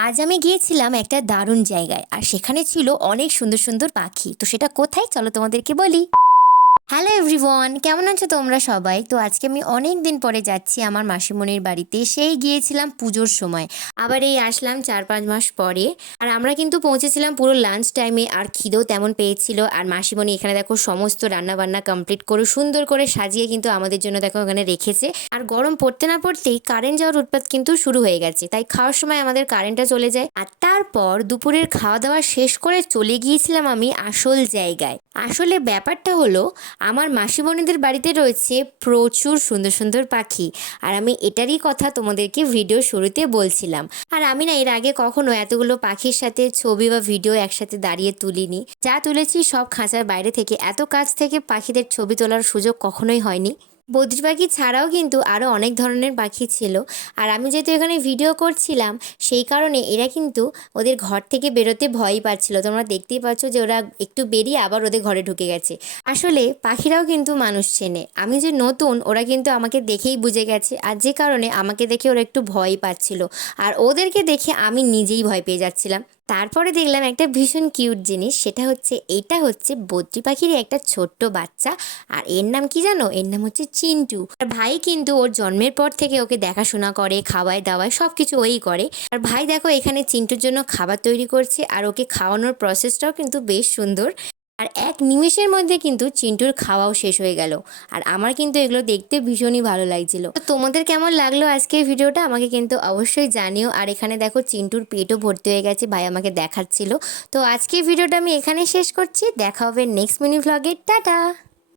আজ আমি গিয়েছিলাম একটা দারুণ জায়গায়, আর সেখানে ছিল অনেক সুন্দর সুন্দর পাখি। তো সেটা কোথায়, চলো তোমাদেরকে বলি। হ্যালো এভরিওয়ান, কেমন আছো তোমরা সবাই? তো আজকে আমি অনেক দিন পরে যাচ্ছি আমার মাসিমণির বাড়িতে। সেই গিয়েছিলাম পুজোর সময়, আবার এই আসলাম 4-5 মাস পরে। আর আমরা কিন্তু পৌঁছেছিলাম পুরো লাঞ্চ টাইমে, আর খিদেও তেমন পেয়েছিল। আর মাসিমণি এখানে দেখো সমস্ত রান্না বান্না কমপ্লিট করে সুন্দর করে সাজিয়ে কিন্তু আমাদের জন্য দেখো ওখানে রেখেছে। আর গরম পড়তে না পড়তেই কারেন্ট যাওয়ার উৎপাত কিন্তু শুরু হয়ে গেছে, তাই খাওয়ার সময় আমাদের কারেন্টটা চলে যায়। আর তারপর দুপুরের খাওয়া দাওয়া শেষ করে চলে গিয়েছিলাম আমি আসল জায়গায়। আসলে ব্যাপারটা হলো, আমার মাসিমণিদের বাড়িতে রয়েছে প্রচুর সুন্দর সুন্দর পাখি। আর আমি এটারই কথা তোমাদেরকে ভিডিও শুরুতে বলছিলাম। আর আমি না এর আগে কখনো এতগুলো পাখির সাথে ছবি বা ভিডিও একসাথে দাঁড়িয়ে তুলিনি। যা তুলেছি সব খাঁচার বাইরে থেকে, এত কাছ থেকে পাখিদের ছবি তোলার সুযোগ কখনোই হয়নি। বদ্রি পাখি ছাড়াও কিন্তু আরও অনেক ধরনের পাখি ছিল। আর আমি যেহেতু এখানে ভিডিও করছিলাম, সেই কারণে এরা কিন্তু ওদের ঘর থেকে বেরোতে ভয়ই পাচ্ছিল। তোমরা দেখতেই পাচ্ছ যে ওরা একটু বেরিয়ে আবার ওদের ঘরে ঢুকে গেছে। আসলে পাখিরাও কিন্তু মানুষ চেনে। আমি যে নতুন, ওরা কিন্তু আমাকে দেখেই বুঝে গেছে, আর যে কারণে আমাকে দেখে ওরা একটু ভয় পাচ্ছিল। আর ওদেরকে দেখে আমি নিজেই ভয় পেয়ে যাচ্ছিলাম। তারপরে দেখলাম একটা ভীষণ কিউট জিনিস, সেটা হচ্ছে এটা হচ্ছে বদ্রি পাখির একটা ছোট্ট বাচ্চা। আর এর নাম কি জানো? এর নাম হচ্ছে চিন্টু। আর ভাই কিন্তু ওর জন্মের পর থেকে ওকে দেখাশোনা করে, খাওয়ায় দাওয়ায় সব কিছু ওই করে। আর ভাই দেখো এখানে চিন্টুর জন্য খাবার তৈরি করছে, আর ওকে খাওয়ানোর প্রসেসটাও কিন্তু বেশ সুন্দর। আর এক নিমেষের মধ্যে কিন্তু চিন্টুর খাওয়াও শেষ হয়ে গেল। আর আমার কিন্তু এগুলো দেখতে ভীষণই ভালো লাগছিল। তো তোমাদের কেমন লাগলো আজকের ভিডিওটা আমাকে কিন্তু অবশ্যই জানিও। আর এখানে দেখো চিন্টুর পেটও ভর্তি হয়ে গেছে, ভাই আমাকে দেখাচ্ছিল। তো আজকের ভিডিওটা আমি এখানে শেষ করছি, দেখা হবে নেক্সট মিনি ভ্লগে। টাটা।